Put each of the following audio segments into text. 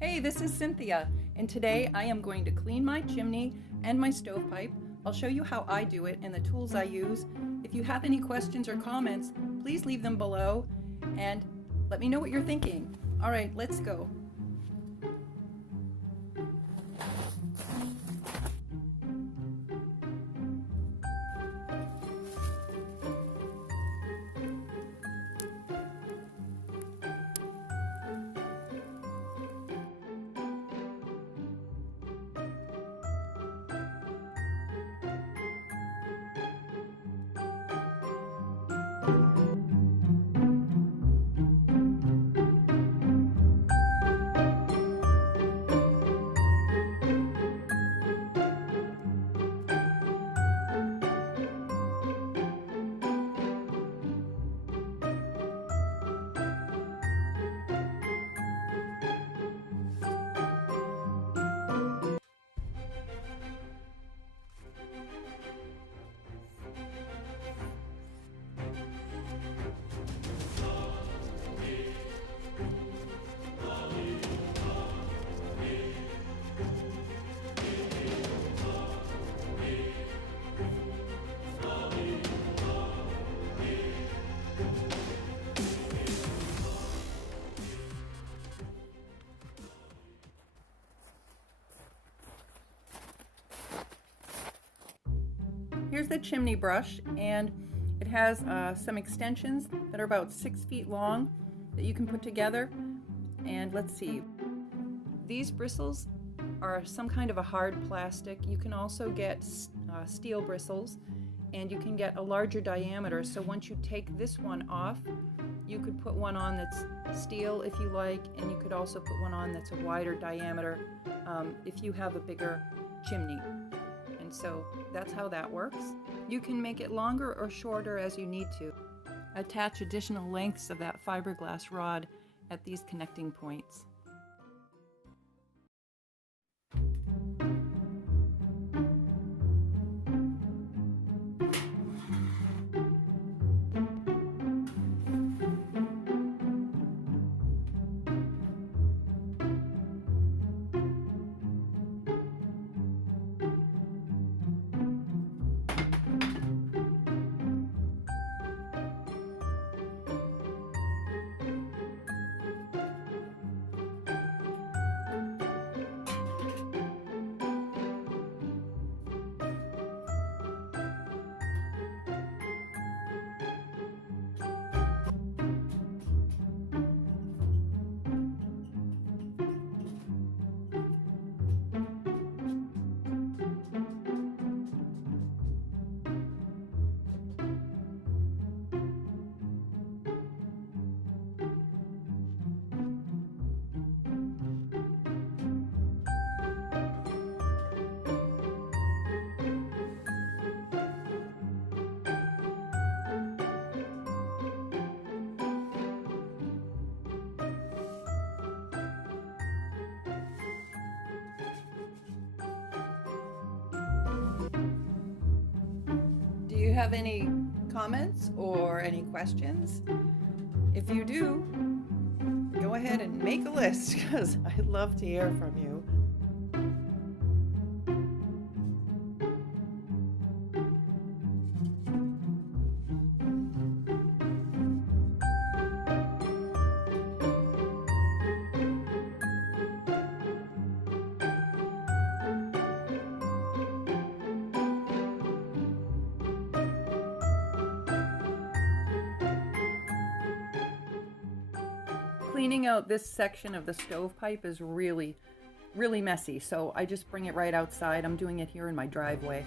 Hey, this is Cynthia, and today I am going to clean my chimney and my stovepipe. I'll show you how I do it and the tools I use. If you have any questions or comments, please leave them below and let me know what you're thinking. All right, let's go. Here's the chimney brush, and it has some extensions that are about 6 feet long that you can put together. And let's see, these bristles are some kind of a hard plastic. You can also get steel bristles, and you can get a larger diameter. So once you take this one off, you could put one on that's steel if you like, and you could also put one on that's a wider diameter if you have a bigger chimney. And so that's how that works. You can make it longer or shorter as you need to. Attach additional lengths of that fiberglass rod at these connecting points. Do you have any comments or any questions? If you do, go ahead and make a list, because I'd love to hear from you. Cleaning out this section of the stovepipe is really messy, so I just bring it right outside. I'm doing it here in my driveway.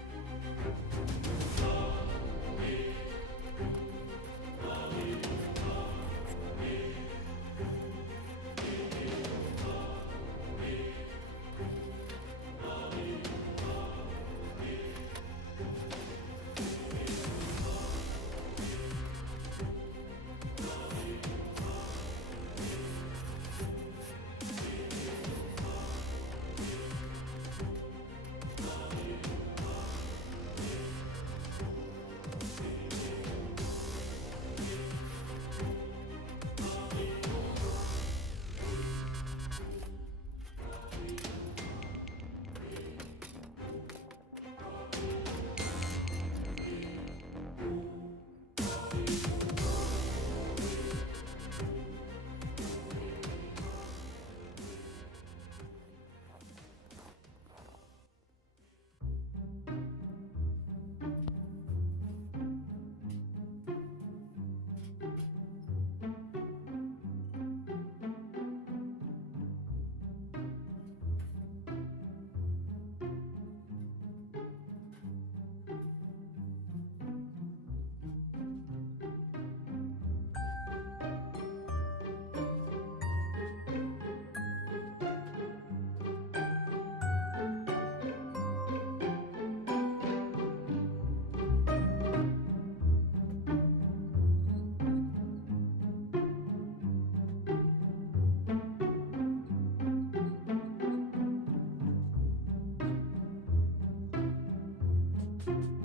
you.